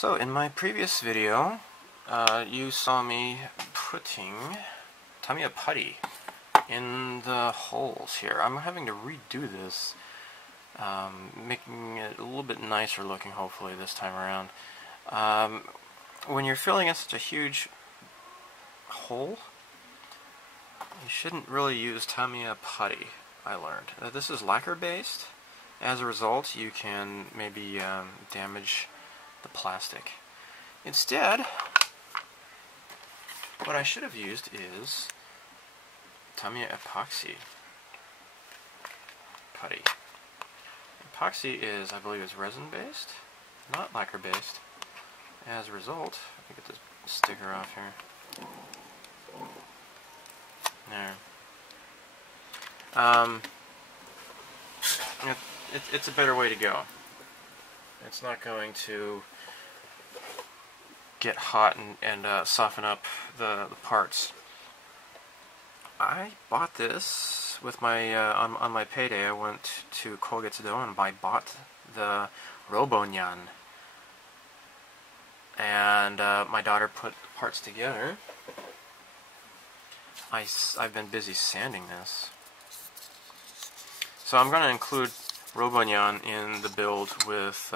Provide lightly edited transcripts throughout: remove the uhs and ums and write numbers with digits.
So in my previous video, you saw me putting Tamiya putty in the holes here. I'm having to redo this, making it a little bit nicer looking hopefully this time around. When you're filling in such a huge hole, you shouldn't really use Tamiya putty, I learned. This is lacquer based. As a result, you can maybe damage the plastic. Instead, what I should have used is Tamiya Epoxy putty. Epoxy is, I believe, is resin based, not lacquer based. As a result, let me get this sticker off here. There. It's a better way to go. It's not going to get hot and soften up the parts. I bought this with my on my payday. I went to Kogetsudo and I bought the Robonyan, and my daughter put the parts together. I've been busy sanding this, so I'm going to include Robonyan in the build with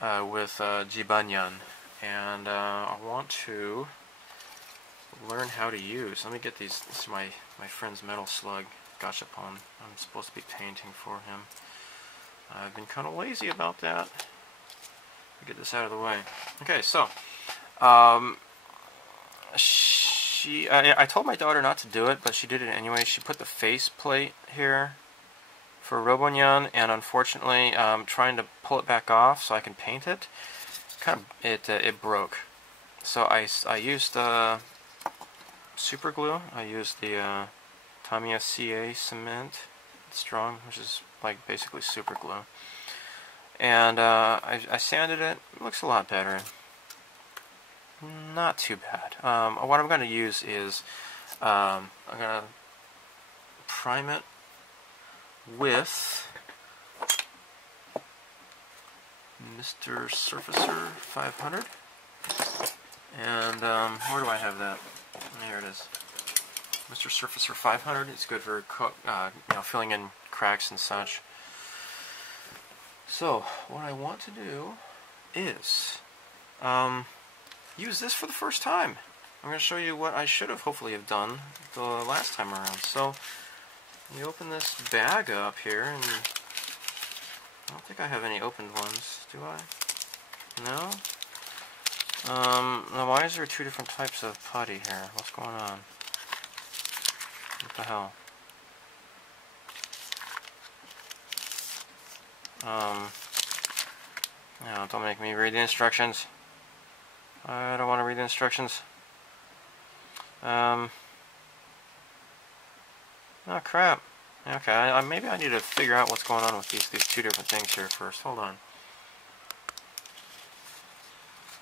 Jibanyan, and I want to learn how to use. Let me get these. This is my friend's metal slug gachapon. I'm supposed to be painting for him. I've been kind of lazy about that. I'll get this out of the way. Okay, so I told my daughter not to do it, but she did it anyway. She put the face plate here for Robonyan, and unfortunately, trying to pull it back off so I can paint it, it broke. So I used super glue. I used the Tamiya CA cement, strong, which is like basically super glue, and I sanded it. It looks a lot better. Not too bad. What I'm going to use is I'm going to prime it with Mr. Surfacer 500, and where do I have that? There it is. Mr. Surfacer 500. It's good for filling in cracks and such. So what I want to do is use this for the first time. I'm going to show you what I should have hopefully have done the last time around. So you open this bag up here, and I don't think I have any opened ones, do I? No? Now why is there two different types of putty here? What's going on? What the hell? No, don't make me read the instructions. I don't want to read the instructions. Oh crap. Okay, maybe I need to figure out what's going on with these two different things here first. Hold on.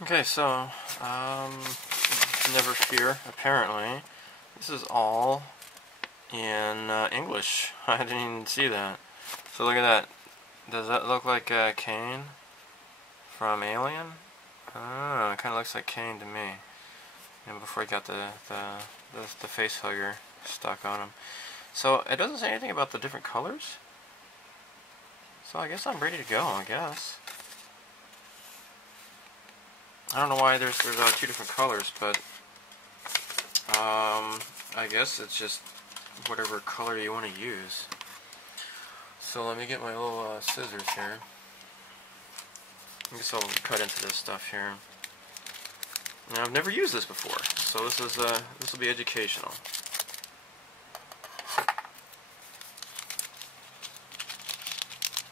Okay, so never fear. Apparently, this is all in English. I didn't even see that. So look at that. Does that look like Kane from Alien? Oh, it kind of looks like Kane to me. Before he got the face hugger stuck on him. So it doesn't say anything about the different colors. So I guess I'm ready to go. I guess. I don't know why there's two different colors, but I guess it's just whatever color you want to use. So let me get my little scissors here. I guess I'll cut into this stuff here. Now, I've never used this before, so this will be educational.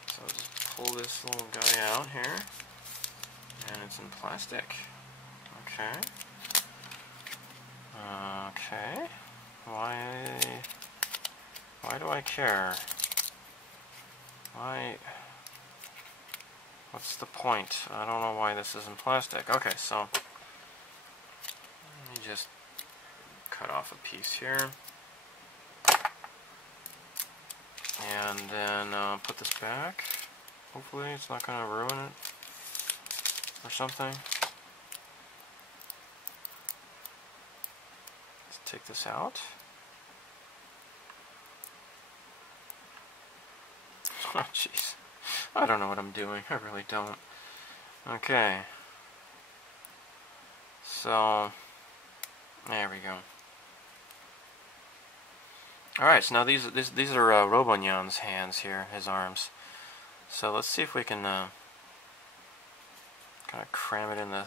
So I'll just pull this little guy out here, and it's in plastic. Okay. Okay. Why do I care? What's the point? I don't know why this is in plastic. Okay, so let me just cut off a piece here, and then put this back. Hopefully it's not going to ruin it. or something. Let's take this out. Oh jeez, I don't know what I'm doing. I really don't. Okay. So there we go. Alright, so now these are Robonyan's hands here, his arms. So let's see if we can kind of cram it in the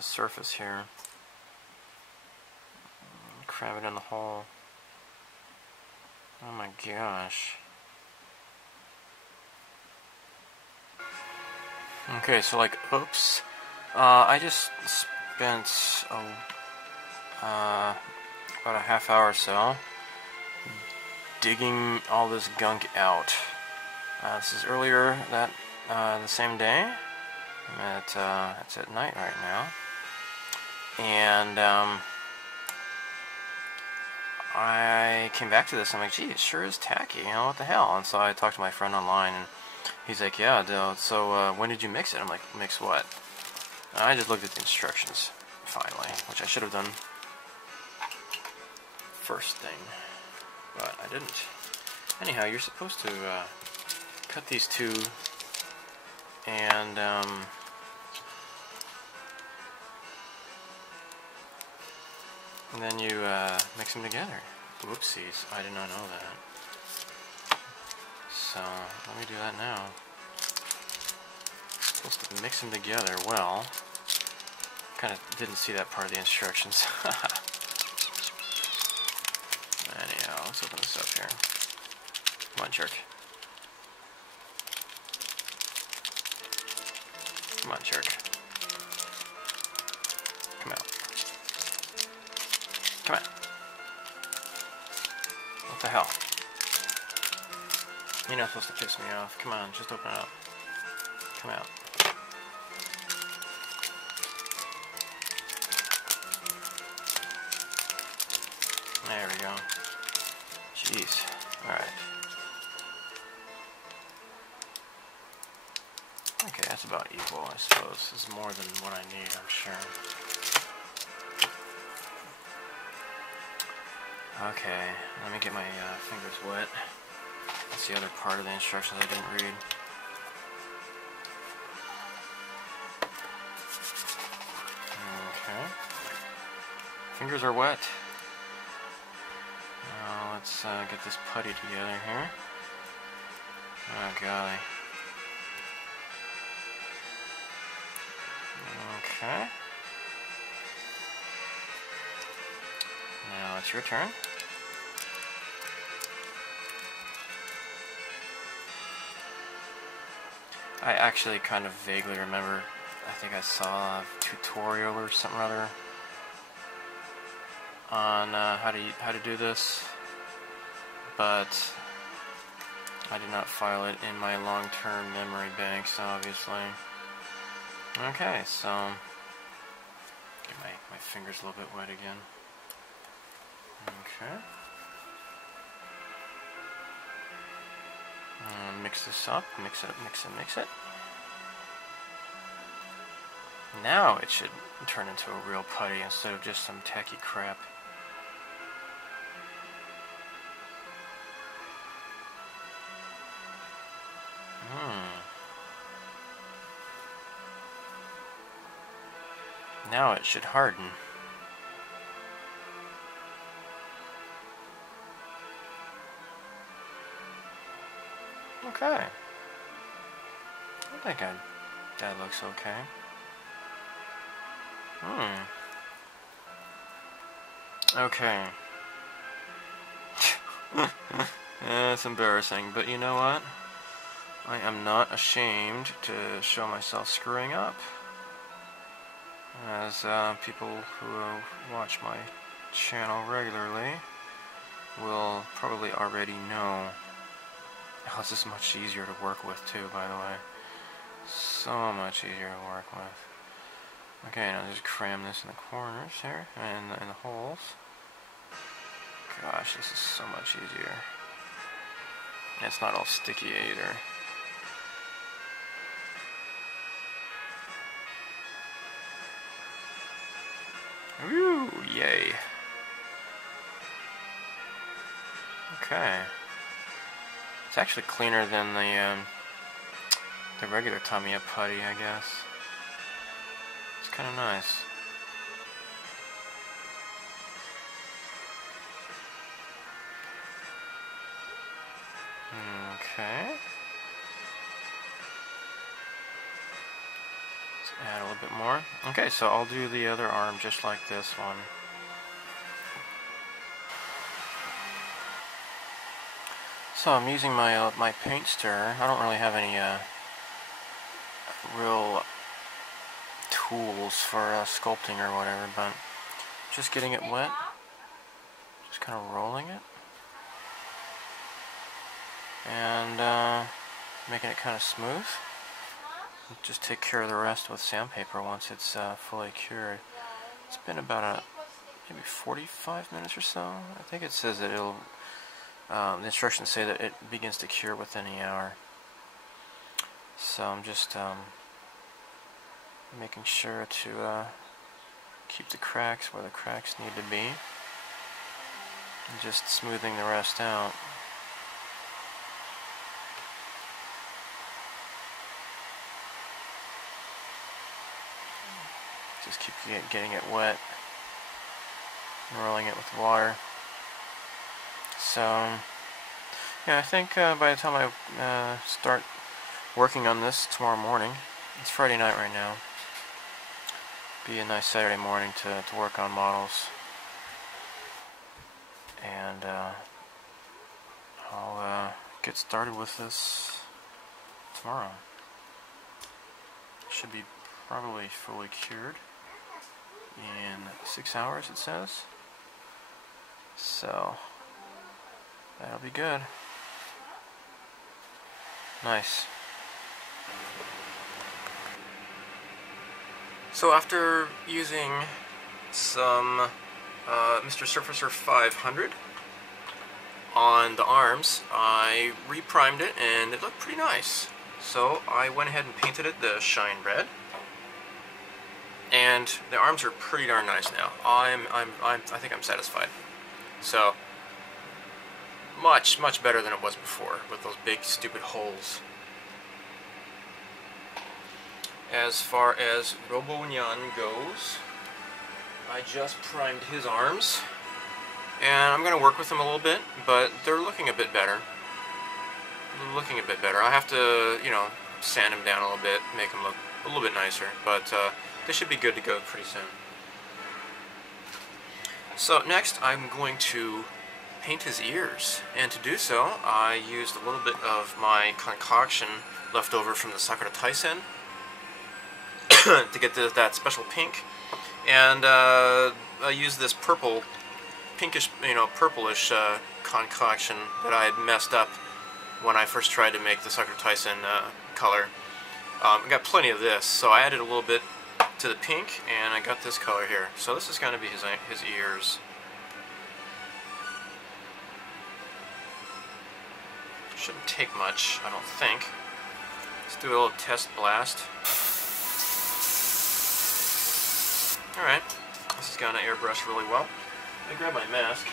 surface here. Cram it in the hole. Oh my gosh. Okay, so like, oops. I just spent about a half hour or so digging all this gunk out. This is earlier that the same day. It's at night right now, and I came back to this. I'm like, gee, it sure is tacky. You know, what the hell? And so I talked to my friend online, and he's like, yeah, dude, so when did you mix it? I'm like, mix what? And I just looked at the instructions finally, which I should have done first thing, but I didn't. Anyhow, you're supposed to cut these two and then you mix them together. Whoopsies, I did not know that. So let me do that now. Supposed to mix them together. Well, kind of didn't see that part of the instructions. Anyhow, let's open this up here. Come on, jerk. Come on, jerk. Come out. Come on. What the hell? You're not supposed to piss me off. Come on, just open it up. Come out. There we go. Jeez. Alright. Okay, that's about equal, I suppose. This is more than what I need, I'm sure. Okay, let me get my fingers wet. That's the other part of the instructions I didn't read. Okay. Fingers are wet. Now let's get this putty together here. Oh golly. Okay. Now it's your turn. I actually kind of vaguely remember, I think I saw a tutorial or something or other on how to do this, but I did not file it in my long-term memory banks, obviously. Okay, so get my fingers a little bit wet again. Okay. Mix this up, mix it, mix it, mix it. Now it should turn into a real putty instead of just some tacky crap. Now it should harden. Okay. I think that looks okay. Okay. It's embarrassing, but you know what? I am not ashamed to show myself screwing up. As people who watch my channel regularly will probably already know. Oh, this is much easier to work with too, by the way. So much easier to work with. Okay, now just cram this in the corners here, and in the holes. Gosh, this is so much easier. And it's not all sticky either. Woo! Yay! Okay. It's actually cleaner than the regular Tamiya putty, I guess. It's kind of nice. Okay. Let's add a little bit more. Okay, so I'll do the other arm just like this one. So I'm using my my paint stirrer. I don't really have any real tools for sculpting or whatever, but just getting it wet, just kind of rolling it, and making it kind of smooth. Just take care of the rest with sandpaper once it's fully cured. It's been about maybe 45 minutes or so. I think it says that it'll. The instructions say that it begins to cure within an hour. So I'm just making sure to keep the cracks where the cracks need to be, and just smoothing the rest out. Just keep getting it wet and rolling it with water. So, yeah, I think by the time I start working on this tomorrow morning, it's Friday night right now, be a nice Saturday morning to work on models, and I'll get started with this tomorrow. Should be probably fully cured in 6 hours, it says, so that'll be good. Nice. So after using some Mr. Surfacer 500 on the arms, I reprimed it and it looked pretty nice. So I went ahead and painted it the shine red, and the arms are pretty darn nice now. I think I'm satisfied. So much better than it was before with those big stupid holes. As far as Robonyan goes, I just primed his arms, and I'm going to work with them a little bit, but they're looking a bit better. I have to, you know, sand them down a little bit, make them look a little bit nicer, but they should be good to go pretty soon. So next I'm going to paint his ears, and to do so I used a little bit of my concoction left over from the Sakura Taisen to get that special pink, and I used this pinkish, purplish concoction that I had messed up when I first tried to make the Sakura Taisen color. I got plenty of this, so I added a little bit to the pink, and I got this color here. So this is going to be his ears. Shouldn't take much, I don't think. Let's do a little test blast. Alright, this is going to airbrush really well. Let me grab my mask.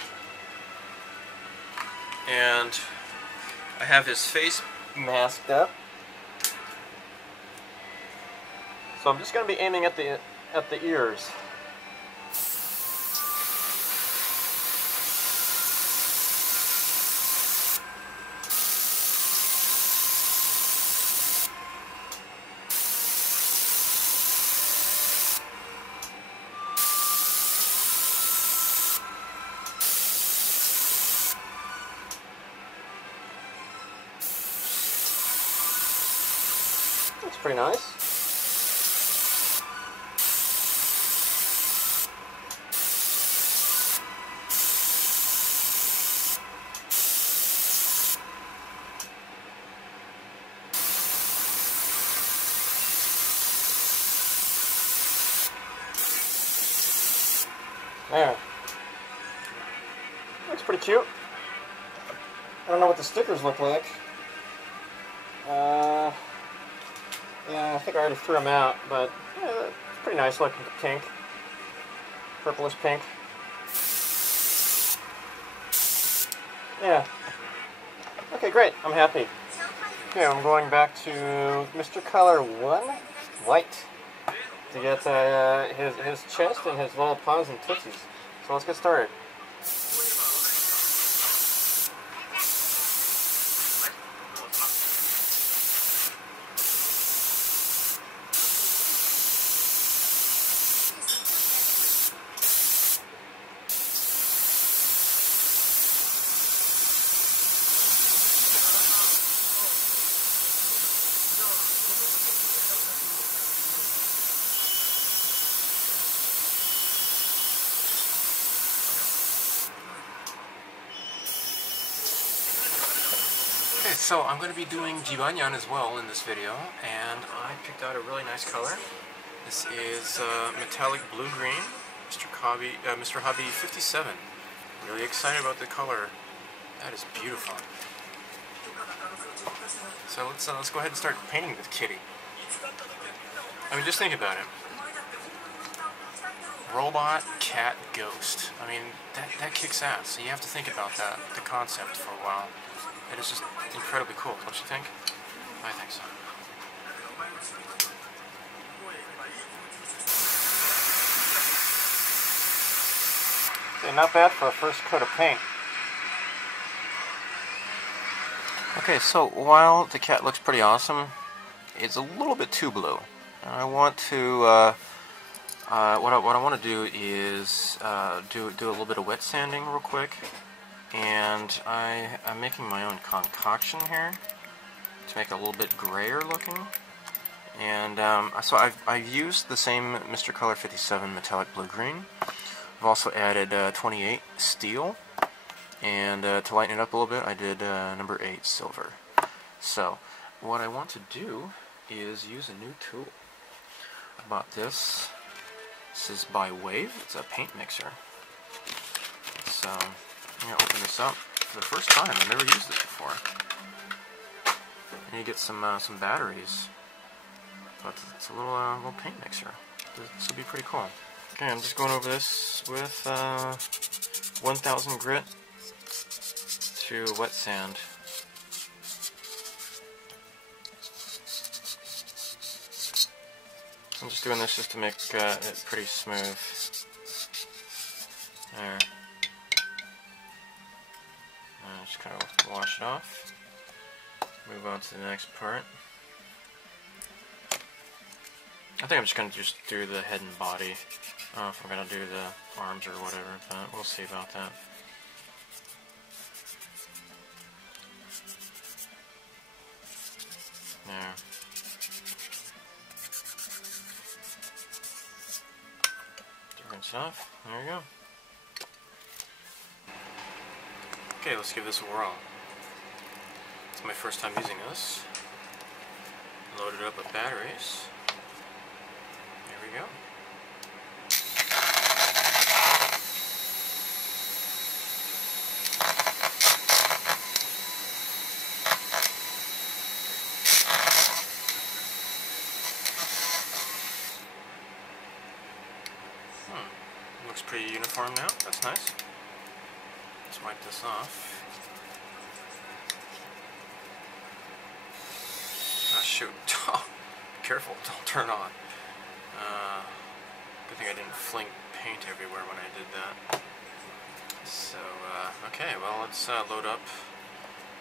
And I have his face masked up. So I'm just going to be aiming at the ears. That's pretty nice. There. Looks pretty cute. I don't know what the stickers look like. Yeah, I think I already threw them out, but yeah, it's pretty nice looking pink. purplish pink. Yeah. Okay, great. I'm happy. Okay, I'm going back to Mr. Color 1, white, to get his chest and his little paws and tootsies. So let's get started. Okay, so I'm going to be doing Jibanyan as well in this video, and I picked out a really nice color. This is metallic blue-green, Mr. Hobby 57. Really excited about the color. That is beautiful. So let's go ahead and start painting this kitty. I mean, just think about it. Robot, cat, ghost. I mean, that kicks ass. So you have to think about that, the concept, for a while. It is just incredibly cool, don't you think? I think so. Okay, not bad for a first coat of paint. Okay, so while the cat looks pretty awesome, it's a little bit too blue. And I want to, what I want to do is do a little bit of wet sanding real quick. And I'm making my own concoction here to make it a little bit grayer looking. And so I've used the same Mr. Color 57 metallic blue-green. I've also added 28 steel. And to lighten it up a little bit, I did number 8 silver. So what I want to do is use a new tool. I bought this. This is by Wave. It's a paint mixer. So I'm going to open this up for the first time. I've never used it before. And you get some batteries. But it's a little paint mixer. This will be pretty cool. Okay, I'm just going over this with 1000 grit to wet sand. I'm just doing this just to make it pretty smooth. There. Just kind of wash it off. Move on to the next part. I think I'm just going to do the head and body. I don't know if I'm going to do the arms or whatever, but we'll see about that. There. Rinse it off. There we go. Okay, let's give this a whirl. It's my first time using this. Load it up with batteries. There we go. Looks pretty uniform now. That's nice. Let's wipe this off. Ah, shoot. Oh, careful, don't turn on. Good thing I didn't fling paint everywhere when I did that. So, okay, well, let's load up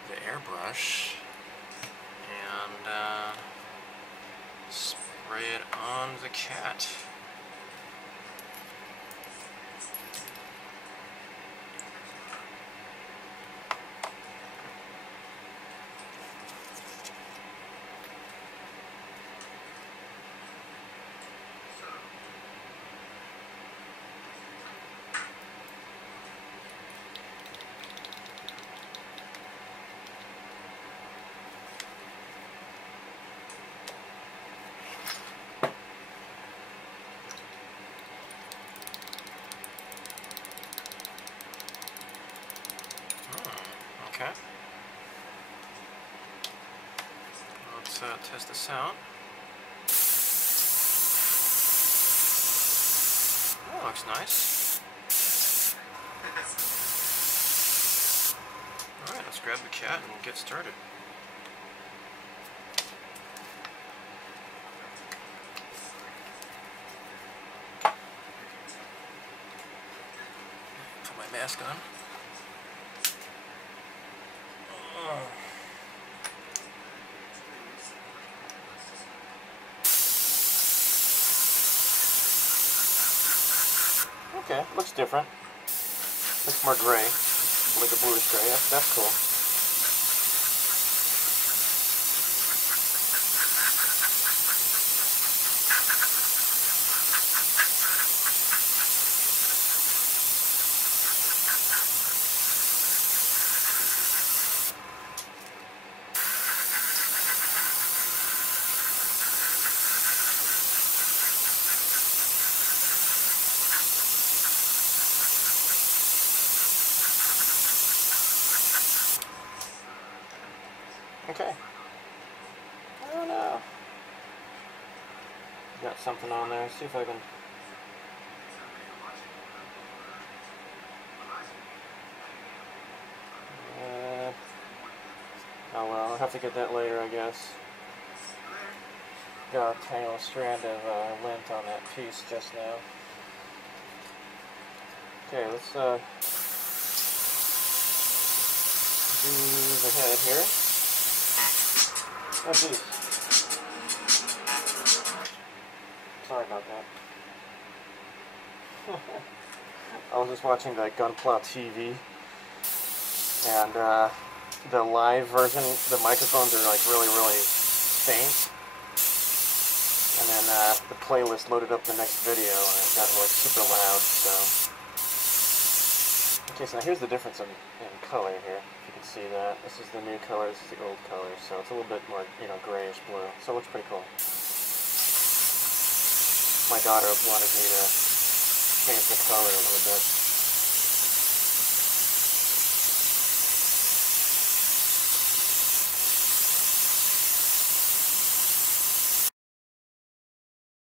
the airbrush and spray it on the cat. Okay. Let's test this out. Oh, looks nice. Alright, let's grab the cat and get started. Put my mask on. Okay, looks different. Looks more gray, like a bluish gray. That's cool. Okay. I don't know. Got something on there. See if I can. Oh well, I'll have to get that later, I guess. Got a tiny little strand of lint on that piece just now. Okay, let's do the head here. Oh geez. Sorry about that. I was just watching the Gunpla TV, and the live version, the microphones are like really faint, and then the playlist loaded up the next video and it got like super loud. So okay, so now here's the difference in color here. If you can see that, this is the new color, this is the old color, so it's a little bit more, you know, grayish blue. So it looks pretty cool. My daughter wanted me to change the color a little bit.